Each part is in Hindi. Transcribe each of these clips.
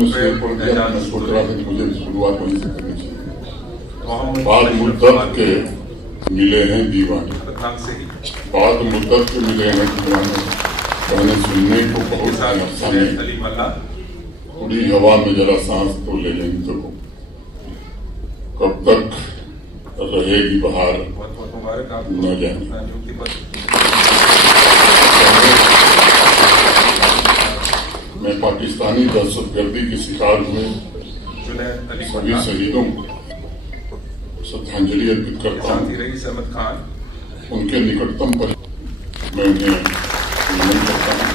आपने शेर पढ़ दिया, मैं सोच रहा था कि मुझे शुरुआत वहीं से करनी चाहिए। बाद मुद्दत के मिले हैं दीवाने, बाद मुद्दत के मिले हैं दीवाने, कहने सुनने को बहुत अफसाने, उड़ी हवा में जरा सांस तो ले लेंगे तो कब तक रहेगी बहार न जाने। मैं पाकिस्तानी दहशतगर्दी के शिकार हुए सभी शहीदों को श्रद्धांजलि अर्पित करता हूँ। उनके निकटतम पर मैं उन्हें नमन करता हूँ।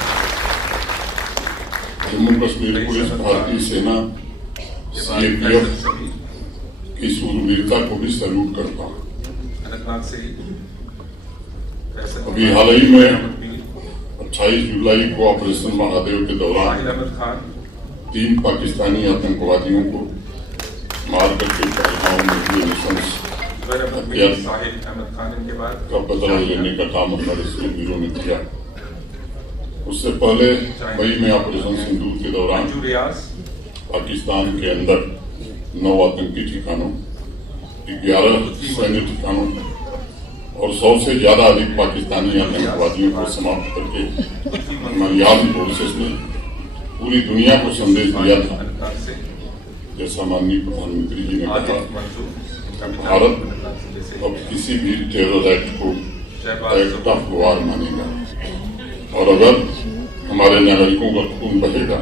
जम्मू कश्मीर पुलिस, भारतीय सेना, CAPF की शूरवीरता को भी सैल्यूट करता हूँ। अभी हाल ही में 28 जुलाई को ऑपरेशन महादेव के दौरान 3 पाकिस्तानी आतंकवादियों को मार करके पहलगांव में हुए नृशंस का बदला लेने का काम हमारे वीरों ने किया। उससे पहले मई में ऑपरेशन सिंदूर के दौरान पाकिस्तान के अंदर 9 आतंकी ठिकानों, 11 सैन्य ठिकानों और 100 से ज्यादा अधिक पाकिस्तानी आतंकवादियों को समाप्त करके हमारी आर्म फोर्सेस ने पूरी दुनिया को संदेश दिया था। जैसा माननीय प्रधानमंत्री जी ने कहा, भारत अब किसी भी टेरर एक्ट को एक्ट ऑफ वॉर मानेगा और अगर हमारे नागरिकों का खून बहेगा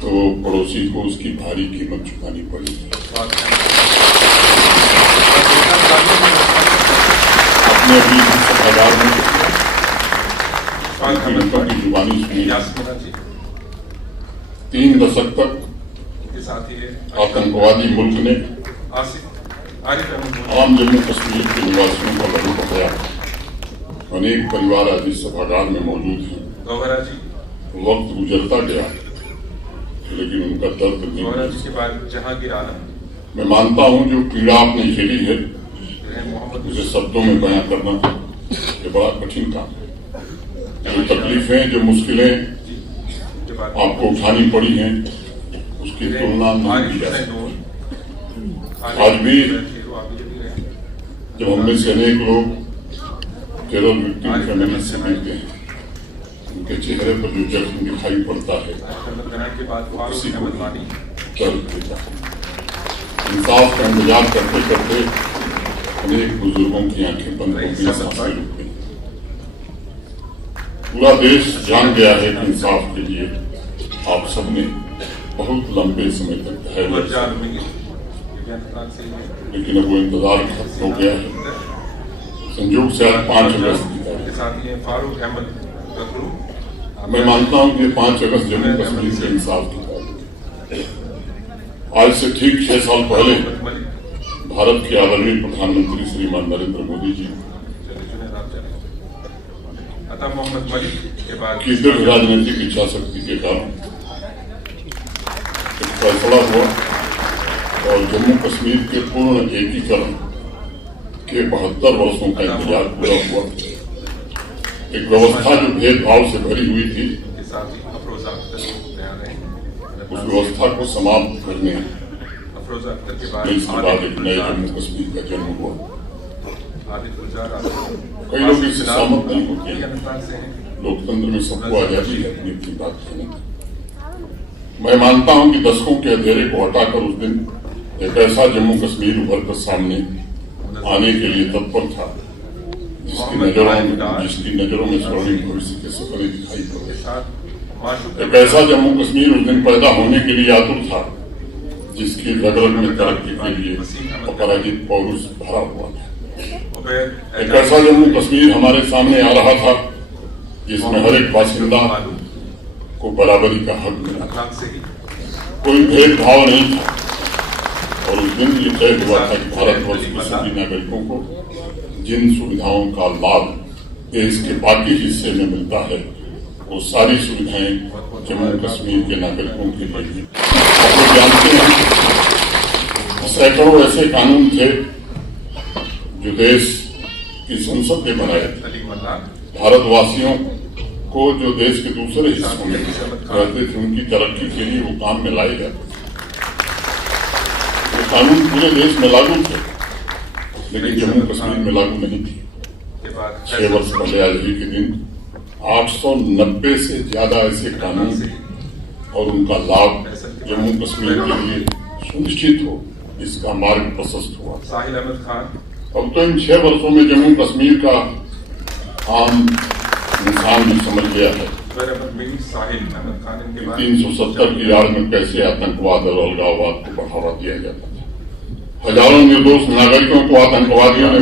तो पड़ोसी को उसकी भारी कीमत चुकानी पड़ेगी। आपने अभी सभागार में की जुबानी सुनी। 3 दशक तक आतंकवादी मुल्क ने आम जम्मू कश्मीर के निवासियों का लहू बहाया। अनेक परिवार आज इस सभागार में मौजूद हैं। वक्त गुजरता गया लेकिन उनका दर्द नहीं। मैं मानता हूं जो पीड़ा आपने झेली है उसे शब्दों में बयां करना ये बड़ा कठिन काम है। जो तकलीफें, जो मुश्किलें आपको उठानी पड़ी हैं उसकी तुलना नहीं की जा सकती। आज भी जब हम में से अनेक लोग टेरर विक्टिम फैमिली से मिलते हैं, उनके चेहरे पर जो जख्म दिखाई पड़ता है किसी को दर्द देता है। इंसाफ का इंतजार करते करते अनेक बुजुर्गों की आंखें बंद हो गई, सांसें रुक गई। पूरा देश जान गया है कि इंसाफ के लिए आप सबने बहुत लंबे समय तक धैर्य, लेकिन अब वो इंतजार खत्म हो गया है। संयोग से आज 5 अगस्त की तारीख, मैं मानता हूं कि 5 अगस्त जम्मू कश्मीर के इंसाफ की तारीख। आज से ठीक 6 साल पहले भारत के आदरणीय प्रधानमंत्री श्रीमान नरेंद्र मोदी जी की दीर्घ राजनीतिक इच्छा शक्ति के कारण एक फैसला हुआ और जम्मू कश्मीर के पूर्ण एकीकरण के 72 वर्षों का इंतजार पूरा हुआ। एक व्यवस्था जो भेदभाव से भरी हुई थी, उस व्यवस्था को समाप्त करने इसके बाद एक नए जम्मू कश्मीर का जन्म हुआ। कई लोग इससे सहमत नहीं होते हैं। लोकतंत्र में सबको आजादी है अपनी अपनी बात कहने की। मैं मानता हूं कि दशकों के अंधेरे को हटाकर उस दिन एक ऐसा जम्मू कश्मीर उभर कर सामने आने के लिए तत्पर था जिसकी नजरों में स्वर्णिम भविष्य के सपने दिखाई पड़ रहे। एक ऐसा जम्मू कश्मीर उस दिन पैदा होने के लिए आतुर था जिसकी रग रग में तरक्की के लिए अपराजित पौरुष भरा हुआ था। एक ऐसा जम्मू कश्मीर हमारे सामने आ रहा था जिसमें हर एक बाशिंदा को बराबरी का हक मिला, कोई भेदभाव नहीं था। और उस दिन ये तय हुआ था कि भारतवर्ष के सभी नागरिकों को जिन सुविधाओं का लाभ देश के बाकी हिस्से में मिलता है वो सारी सुविधाएं जम्मू कश्मीर के नागरिकों के लिए भी। आप लोग जानते हैं सैकड़ों ऐसे कानून थे जो देश की संसद ने बनाए थे। भारतवासियों को जो देश के दूसरे हिस्सों में रहते थे उनकी तरक्की के लिए वो काम में लाए गए। ये कानून पूरे देश में लागू थे, लेकिन जम्मू कश्मीर में लागू नहीं थी। 6 वर्ष पहले आज ही के दिन 890 से ज्यादा ऐसे कानून और उनका लाभ जम्मू कश्मीर के लिए सुनिश्चित हो, इसका मार्ग प्रशस्त हुआ। साहिल अहमद खान। अब तो इन 6 वर्षों में जम्मू कश्मीर का आम इंसान भी समझ गया है 370 की आड़ में कैसे आतंकवाद और अलगाववाद को बढ़ावा दिया जाता था। हजारों निर्दोष नागरिकों को आतंकवादियों ने